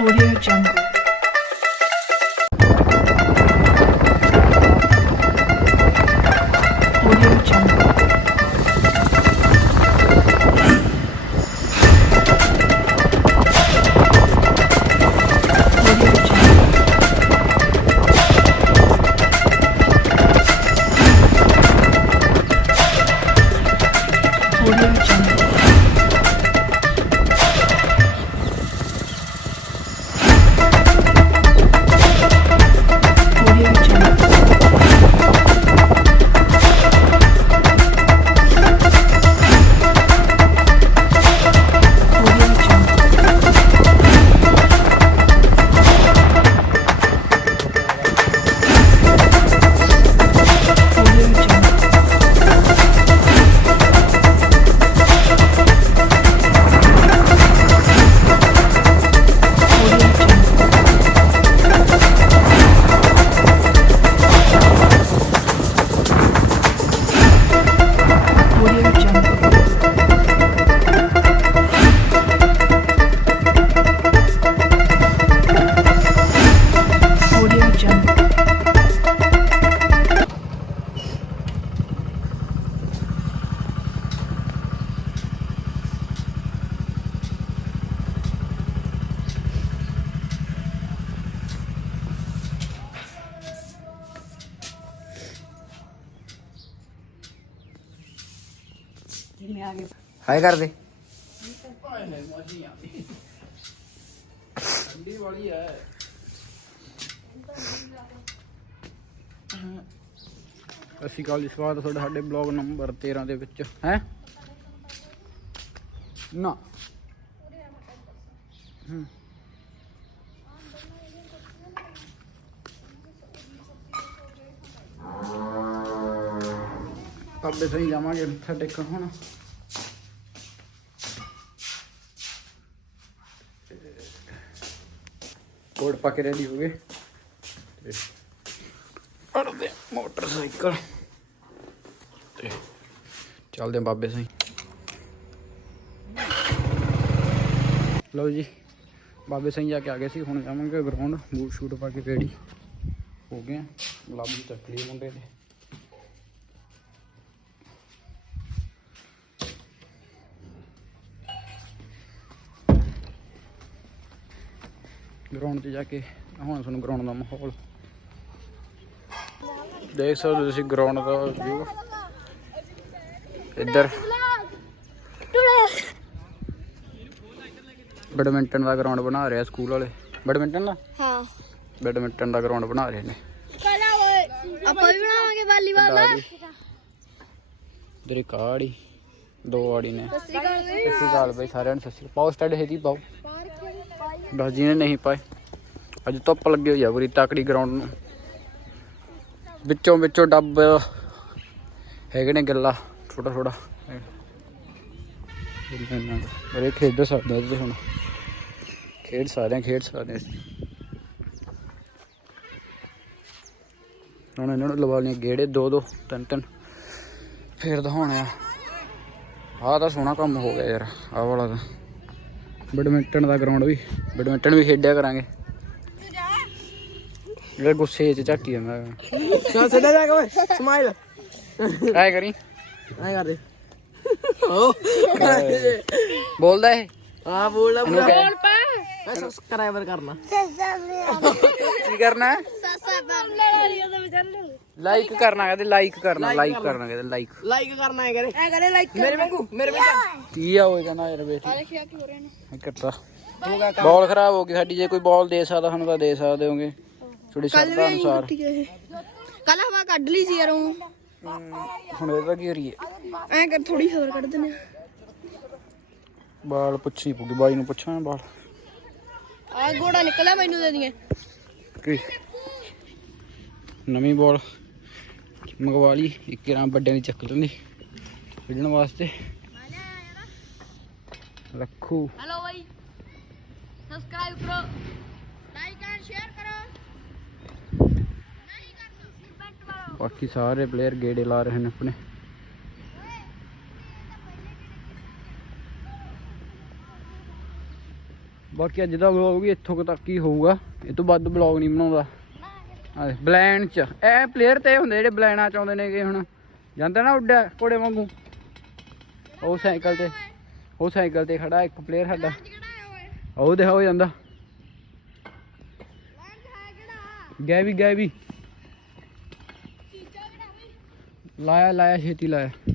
Audio Jungle. ਹਾਏ ਕਰ ਦੇ ਠੰਡੀ ਵਾਲੀ ਹੈ। ਅਸੀਂ ਕਾਲ ਜੀ ਸਵਾਗਤ ਹੈ ਤੁਹਾਡਾ ਸਾਡੇ ਬਲੌਗ ਨੰਬਰ 13 ਦੇ ਵਿੱਚ ਹੈ? ਨਾ। ਹੂੰ। ਬਾਬੇ ਸਹੀ ਜਾਵਾਂਗੇ ਮੱਥਾ ਟੇਕਣ ਹੁਣ। ਕੋਡ ਪਾ ਕੇ ਰੈਡੀ ਹੋ ਗਏ। ਅੜਦੇ ਮੋਟਰਸਾਈਕਲ। ਤੇ ਚੱਲਦੇ ਆਂ ਬਾਬੇ ਸਹੀ। ਲਓ ਜੀ, ਬਾਬੇ ਸਾਈ ਜਾ ਕੇ ਆ ਗਏ ਸੀ, ਹੁਣ ਜਾਵਾਂਗੇ ਗਰਾਊਂਡ ਬੂਟ ਸ਼ੂਟ ਪਾ ਕੇ ਰੈਡੀ ਹੋ ਗਏ ਆਂ। ਗੁਲਾਬ ਦੀ। ਚੱਕ ਲਈ ਮੁੰਡੇ ਦੇ ਗਰਾਊਂਡ 'ਚ ਜਾ ਕੇ ਹੁਣ ਤੁਹਾਨੂੰ ਗਰਾਊਂਡ ਦਾ ਮਾਹੌਲ ਦੇਖ ਸਕਦੇ ਹੋ ਤੁਸੀਂ ਗਰਾਊਂਡ ਦਾ ਵਿਊ ਇੱਧਰ। ਬੈਡਮਿੰਟਨ ਦਾ ਗਰਾਊਂਡ ਬਣਾ ਰਿਹਾ ਸਕੂਲ ਵਾਲੇ। ਬੈਡਮਿੰਟਨ ਦਾ ਹਾਂ। ਬੈਡਮਿੰਟਨ ਦਾ ਗਰਾਊਂਡ ਬਣਾ ਰਹੇ ਨੇ। ਕਲਾ ਓਏ ਆਪਾਂ ਵੀ ਬਣਾਵਾਂਗੇ ਵਾਲੀਬਾਲ। ਦਾ। ਇਧਰ ਇੱਕ ਆੜੀ ਦੋ ਆੜੀ ਨੇ। ਸਸਰੀ ਕਾਲ ਸਤਿ ਸ਼੍ਰੀ ਅਕਾਲ ਬਈ ਸਾਰਿਆਂ ਨੂੰ ਸਤਿ ਸ਼੍ਰੀ ਅਕਾਲ। ਪਾਓ ਸਟੱਡ ਹੈ ਦੀ ਪਾਓ। ਬਸ ਜਿਹਨੇ ਨਹੀਂ ਪਾਏ। ਅੱਜ ਧੁੱਪ ਲੱਗੀ ਹੋਈ ਆ ਪੂਰੀ ਤਕੜੀ ਗਰਾਊਂਡ ਨੂੰ। ਵਿੱਚੋਂ ਵਿੱਚੋਂ ਡੱਬ ਹੈਗੇ ਨੇ ਗੱਲਾ, ਛੋਟਾ ਛੋਟਾ। ਬੜੇ ਖੇਡ ਸਕਦੇ ਆ ਹੁਣ। ਖੇਡ ਸਕਦੇ ਆ ਖੇਡ ਸਕਦੇ ਆ ਹੁਣ ਇਹਨਾਂ ਨੂੰ ਲਵਾ ਲਈਆਂ ਗੇੜੇ, ਦੋ ਦੋ, ਤਿੰਨ ਤਿੰਨ। ਫੇਰ ਦਿਖਾਉਣੇ ਆ। ਆਹ ਤਾਂ ਸੋਹਣਾ ਕੰਮ ਹੋ ਗਿਆ ਯਾਰ, ਆਹ ਵਾਲਾ ਤਾਂ। ਬੈਡਮਿੰਟਨ ਦਾ ਗਰਾਊਂਡ ਵੀ। ਬੈਡਮਿੰਟਨ ਵੀ ਖੇਡਿਆ ਕਰਾਂਗੇ। ਜਿਹੜਾ ਗੁੱਸੇ 'ਚ ਝਾਕੀ ਜਾਂਦਾ। ਚੱਲ ਸਿੱਧਾ ਜਾ ਕੇ ਓਏ ਸਮਾਈਲ ਐ ਕਰੀ। ਐ ਕਰ ਦੇ ਓ ਬੋਲਦਾ ਇਹ? ਆ ਬੋਲ ਇਹਨੂੰ ਕਹਿ। ਮੈਂ ਸਬਸਕ੍ਰਾਈਬਰ ਕਰਨਾ। ਕੀ ਕਰਨਾ? ਸਾਸਾ ਲਾਈਕ ਕਰਨਾ ਕਹਿੰਦੇ ਲਾਈਕ ਕਰਨਾ ਲਾਈਕ ਕਰਨਾ ਕਹਿੰਦੇ ਲਾਈਕ ਲਾਈਕ ਕਰਨਾ ਹੈ ਕਰੇ ਐ ਕਰੇ ਲਾਈਕ ਮੇਰੇ ਵਾਂਗੂ ਮੇਰੇ ਵਾਂਗੂ। ਕੀ ਆ ਹੋਏ ਕਹਿੰਦਾ ਯਾਰ ਵੇਖ ਦੇਖਿਆ ਕੀ ਹੋ ਰਿਹਾ ਨੇ ਕਰਤਾ ਬਾਲ ਖਰਾਬ ਹੋ ਗਈ ਸਾਡੀ ਜੇ ਕੋਈ ਬਾਲ ਦੇ ਸਕਦਾ ਸਾਨੂੰ ਤਾਂ ਦੇ ਸਕਦੇ ਹੋਗੇ। ਥੋੜੀ ਸ਼ਰਧਾ ਅਨੁਸਾਰ। ਕੱਲ ਹਵਾ ਕੱਢ ਲਈ ਸੀ ਯਾਰ। ਉਹ ਹੁਣ ਇਹਦਾ ਕੀ ਕਰੀਏ? ਐ ਕਰ ਥੋੜੀ ਹੋਰ ਕੱਢ ਦਿੰਦੇ ਬਾਲ ਪੁੱਛੀ ਪੂਗੀ ਬਾਈ ਨੂੰ ਪੁੱਛਾਂ ਬਾਲ ਆ ਗੋੜਾ ਨਿਕਲਿਆ ਮੈਨੂੰ ਦੇ ਦੀਆਂ। ਕੀ? ਨਵੀਂ ਬਾਲ ਮੰਗਵਾ ਲਈ ਇੱਕ ਰਾਂ ਵੱਡਿਆਂ ਦੀ ਚੱਕ ਲੈਂਦੀ। ਖੇਡਣ ਵਾਸਤੇ। ਰੱਖੂ। ਹੈਲੋ ਬਾਈ। ਸਬਸਕ੍ਰਾਈਬ ਕਰੋ। ਲਾਈਕ ਐਂਡ ਸ਼ੇਅਰ ਕਰੋ। ਬਾਕੀ ਸਾਰੇ ਪਲੇਅਰ ਗੇੜੇ ਲਾ ਰਹੇ ਨੇ ਆਪਣੇ। ਬਾਕੀ ਅੱਜ ਦਾ ਵਲੌਗ ਵੀ ਇੱਥੋਂ ਤੱਕ ਹੀ ਹੋਊਗਾ। ਇਹ ਤੋਂ ਵੱਧ ਵਲੌਗ ਨਹੀਂ ਬਣਾਉਂਦਾ। ਆ ਬਲੈਨ ਚ। ਇਹ ਪਲੇਅਰ ਤੇ ਹੁੰਦੇ ਜਿਹੜੇ ਬਲੈਨਾ ਚ ਆਉਂਦੇ ਨੇਗੇ ਹੁਣ। ਜਾਂਦਾ ਨਾ ਉੱਡਿਆ ਘੋੜੇ ਵਾਂਗੂ। ਉਹ ਸਾਈਕਲ ਤੇ ਉਹ ਸਾਈਕਲ ਤੇ ਖੜਾ ਇੱਕ ਪਲੇਅਰ ਸਾਡਾ। ਉਹ ਦੇਖਾ ਹੋ ਜਾਂਦਾ ਗੈਵੀ ਗੈਵੀ। ਲਾਇਆ ਲਾਇਆ ਛੇਤੀ ਲਾਇਆ।